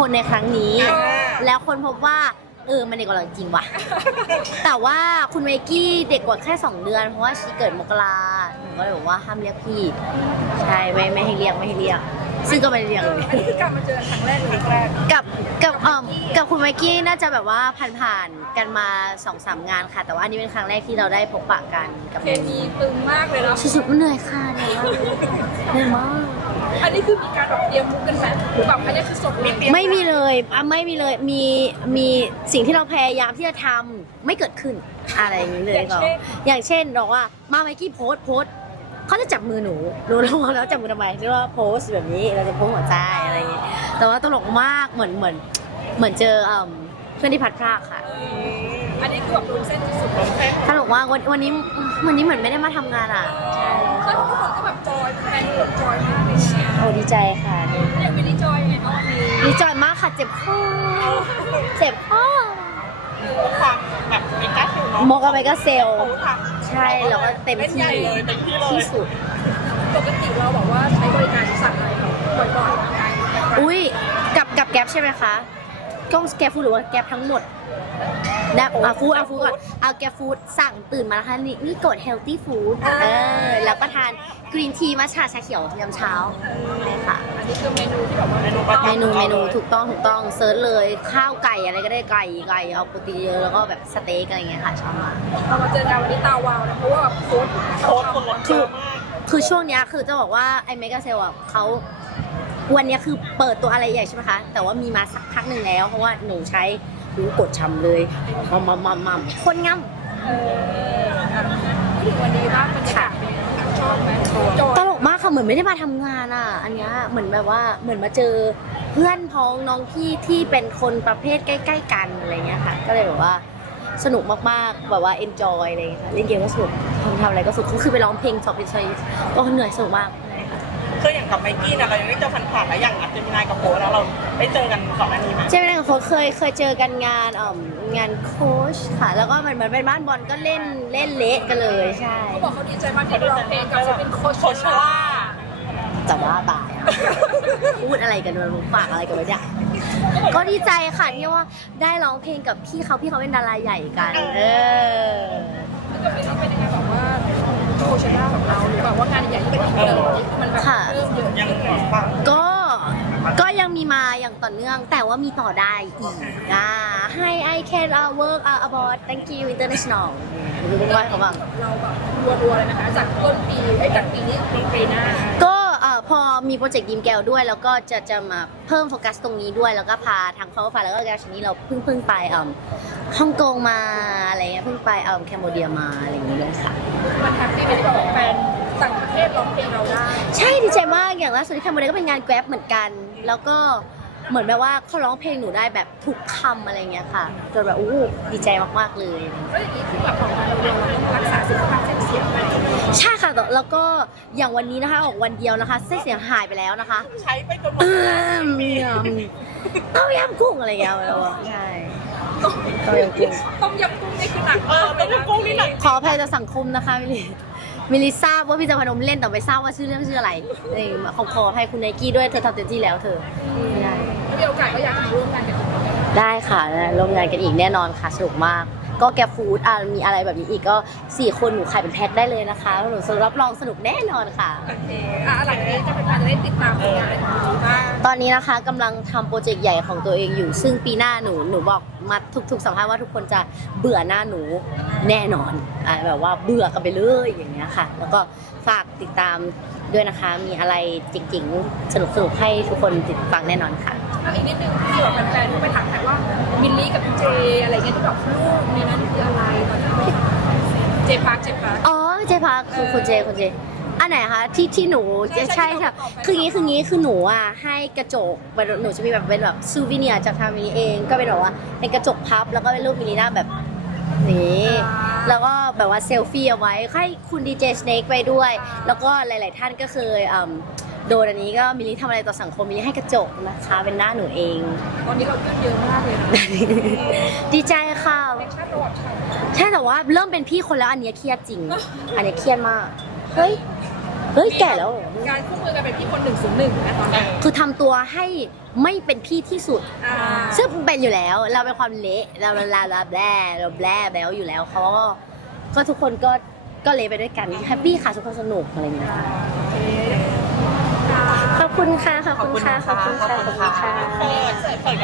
คนในครั้งนี้อ่าแล้วคนพบว่า เออ มันเด็กกว่าเราจริงว่ะ แต่ว่าคุณเมกกี้เด็กกว่าแค่ 2 เดือน เพราะว่าชีเกิดมกราหนูก็เลยบอกว่าห้ามเรียกพี่ ใช่ ไม่ไม่ให้เรียกไม่ให้เรียก ซึ่งก็ไม่ได้เรียกเลยอันนี้คือกลับมาเจอกันครั้งแรกเลยครั้งแรกกับกับเอ่อกับคุณไมค์กี้น่าจะแบบว่าผ่านๆกันมาสองสามงานค่ะ แต่ว่าอันนี้เป็นครั้งแรกที่เราได้พบปะกันกับเคมีตึงมากเลยเนาะ สุดๆมันเหนื่อยค่ะเหนื่อยมากเหนื่อยมาก อันนี้คือมีการแบบเตรียมมุกกันไหมหรือแบบอันนี้คือสดเลยไม่มีเลยอะไม่มีเลยมีมีสิ่งที่เราพยายามที่จะทำไม่เกิดขึ้นอะไรอย่างนี้เลยก็อย่างเช่นบอกว่ามาไมค์กี้โพสต์โพสต์เขาจะจับมือหนูรู้แล้วว่าแล้วจับมือทำไมเรียกว่าโพสต์แบบนี้เราจะโพสต์หัวใจอะไรอย่างนี้แต่ว่าตลกมากเหมือนเหมือนเหมือนเจอเอิ่มเพื่อนที่พัดพรากค่ะ อันนี้คือแบบรุนเส้นที่สุดเลยตลกมากวันวันนี้วันนี้เหมือนไม่ได้มาทำงานอะแล้ ใจค่ะอยากไปดีจอยยังไงบ้างวันนี้ดีใจมากค่ะเจ็บคอเจ็บคอความแบบมีกัสอยู่เนาะโมกาไปก็เซล โอ้ทางใช่แล้วก็เต็มเล่นที่ใหญ่เลยเต็มที่เลยที่สุด ปกติเราบอกว่าใช้บริการสั่งอะไรแบบบ่อยๆนะคะอุ้ยกับกับแก๊ปใช่ไหมคะกล้องแก๊ปฟูดหรือว่าแก๊ปทั้งหมด นะอะฟูดเอาฟูดก่อนเอาแก๊ปฟูดสั่งตื่นมานะคะนี่นี่กด healthy food เออแล้วก็ทานกรีนทีมัชชาชาเขียวยามเช้าใช่ค่ะอันนี้คือเมนูที่แบบว่าเมนูประจำเมนูเมนูถูกต้องถูกต้องเซิร์ชเลยข้าวไก่อะไรก็ได้ไก่ไก่เอาโปรตีนเยอะแล้วก็แบบสเต็กอะไรอย่างเงี้ยค่ะชอบมากพอมาเจอกันวันนี้ตาวาวนะเพราะว่าแบบโค้ดโค้ดคนลดเยอะมากคือช่วงเนี้ยคือจะบอกว่าไอ้เมกาเซลอะเขาวันเนี้ยคือเปิดตัวอะไรใหญ่ใช่ไหมคะ แต่ว่ามีมาสักพักหนึ่งแล้ว เพราะว่าหนูใช้ หูกดชำเลยมัมมัมมัมมัมคนง่เอออะถึงวันนี้บ้างบรรยากาศเป็นยังไงคะชอบไหมจอยำตลกมากค่ะเหมือนไม่ได้มาทำงานอะ อันเนี้ยเหมือนแบบว่าเหมือนมาเจอเพื่อนพ้องน้องพี่ที่เป็นคนประเภทใกล้ ๆ กันอะไรเงี้ยค่ะ ก็เลยแบบว่าสนุกมากๆ แบบว่า enjoy อะไรเงี้ยค่ะเล่นเกมก็สนุกทำทำอะไรก็สนุกก็คือไปร้องเพลงสอบเป็นไซก็เหนื่อยสนุกมากอะไร ค่ะคืออย่างกับไมกี้เนี่ยเรายังไม่เจอผ่านๆแล้วอย่างอาจจะมีนายกับโค้ดแล้วเราได้เจอกันก่อนหน้านี้ไหมเจมินายกับโค้ชเคยเคยเจอกันงานเอ่องานโค้ชค่ะ แล้วก็มันเหมือนเป็นบ้านบอลก็เล่นเล่นเละกันเลยใช่เขาบอกเขาดีใจมากที่ร้องเพลงกับจะเป็นโค้ชโคชล่าแต่ว่าตายอะพูดอะไรกันมันฝากอะไรกันไว้เนี่ยก็ดีใจค่ะที่ว่าได้ร้องเพลงกับพี่เขาพี่เขาเป็นดาราใหญ่กัน เออ โคชน่าของเราหรือแบบว่างานใหญ่ที่เป็นอินเตอร์นี่คือมันแบบเริ่มเยอะยังฟังก็ก็ยังมีมาอย่างต่อเนื่อง แต่ว่ามีต่อได้อีกอ่าให้ I can uh, work uh, about thank you international รู้ว่าเขาบ้างเราแบบรัวๆเลยนะคะจากต้นปีไอ้ยจากปีนี้ต้นปีหน้าก็เอ่อพอมีโปรเจกต์ยิมแกวด้วย แล้วก็จะจะมาเพิ่มโฟกัสตรงนี้ด้วยแล้วก็พาทางเขาพาแล้วก็แกชนี้เราเพิ่งเพิ่งไปเอ่อฮ่องกงมาอะไรเงี้ยเพิ่ง ไปเอ่อแคมโบเดียมาอะไรอย่างเงี้ยด้วยค่ะ มันแฮปปี้ไหมที่แบบแฟนต่างประเทศร้องเพลงเราได้ใช่ดีใจมากอย่างล่าสุดที่แคมโบเดียก็เป็นงานแกร็บเหมือนกัน แล้วก็เหมือนแบบว่าเขาร้องเพลงหนูได้แบบทุกคำอะไรเงี้ยค่ะจนแบบอู้ดีใจมากๆเลยแล้วอย่างนี้คือแบบของเราเราต้องรักษาสุขภาพเส้นเสียงไหมใช่ค่ะแต่แล้วก็อย่างวันนี้นะคะออกวันเดียวนะคะ เส้นเสียงหายไปแล้วนะคะใช้ไปจนหมดเอิ่มเมียมต้มยำกุ้งอะไรอย่างเงี้ยแล้วอะใช่ ต้มยำกุ้งต้มยำกุ้งนี่คือหนักเออเป็นลูกกุ้งนี่หนักขออภัยต่อสังคมนะคะมิลลิมิลลิทราบว่าพี่จะพนมเล่นแต่ไม่ทราบว่าชื่อเรื่องชื่ออะไรเองขอขออภัยคุณไนกี้ด้วยเธอทำเต็มที่แล้วเธอไม่ได้มีโอกาสก็อยากมาร่วมงานกันอีกเหมือนกันได้ค่ะร่วมงานกันอีกแน่นอนค่ะสนุกมาก ก็แกฟู้ดอะมีอะไรแบบนี้อีกก็สี่คนหนูขายเป็นแพ็คได้เลยนะคะหนูรับรองสนุกแน่นอนค่ะโอเคอะหลังจากนี้จะเป็นการจะได้ติดตามผลงานของเราบ้าง ตอนนี้นะคะกำลังทำโปรเจกต์ใหญ่ของตัวเองอยู่ ซึ่งปีหน้าหนูหนูบอกมาทุก ๆสัมภาษณ์ว่าทุกคนจะเบื่อหน้าหนูแน่นอนอ่าแบบว่าเบื่อกันไปเลยอย่างเงี้ยค่ะ แล้วก็ฝากติดตามด้วยนะคะ มีอะไรจริงๆสนุกๆให้ทุกคนติดฟังแน่นอนค่ะแล้วอีกนิดนึงที่แบบแฟนๆเขาไปถามถ่ายว่ามิลลี่กับเจอะไรเงี้ยที่แบบลูกในนั้นคืออะไรตอนนี้เจพาร์คเจพาร์คอ๋อเจพักคือคุณเจคุณเจ อันไหนคะที่ที่หนูใช่ใช่ใช่ค่ะที่คือเรางี้คืองี้คือหนูอะให้กระจกหนูจะมีแบบเป็นแบบซูวิเนียจากทางนี้เอง ก็เป็นแบบว่าเป็นกระจกพับแล้วก็เป็นรูปมินิน่าแบบนี้แล้วก็แบบว่าเซลฟี่เอาไว้ให้คุณดีเจสเน k ไปด้วย แล้วก็หลาย ๆ ท่านก็เคยอืมโดนอันนี้ก็มิลลิทำอะไรต่อสังคมมิลลิให้กระจกนะคะ เป็นหน้าหนูเองตอนนี้เราขึ้นเยอะมากเลยนะดีใจค่ะแอคชั่นประวัติศาสตร์ใช่แต่ว่าเริ่มเป็นพี่คนแล้วอันเนี้ยเครียดจริง อันเนี้ยเครียดมากเฮ้ย เฮ้ยแก่แล้วเหรอการคู่มือกันเป็นพี่คนหนึ่งศูนย์หนึ่งนะตอนเอนี้อคือทำตัวให้ไม่เป็นพี่ที่สุด อ่าซึ่งเป็นอยู่แล้ว เราเป็นความเละเราเราเราแบลเราแบลแบลอยู่แล้วเขาก็ก็ทุกคนก็ก็เละไปด้วยกันแฮปปี้ค่ะทุกคนสนุกอะไรอย่างเงี้ยค่ะโอเคขอบคุณค่ะขอบคุณค่ะขอบคุณค่ะขอบคุณค่ะเออเสิร์ฟ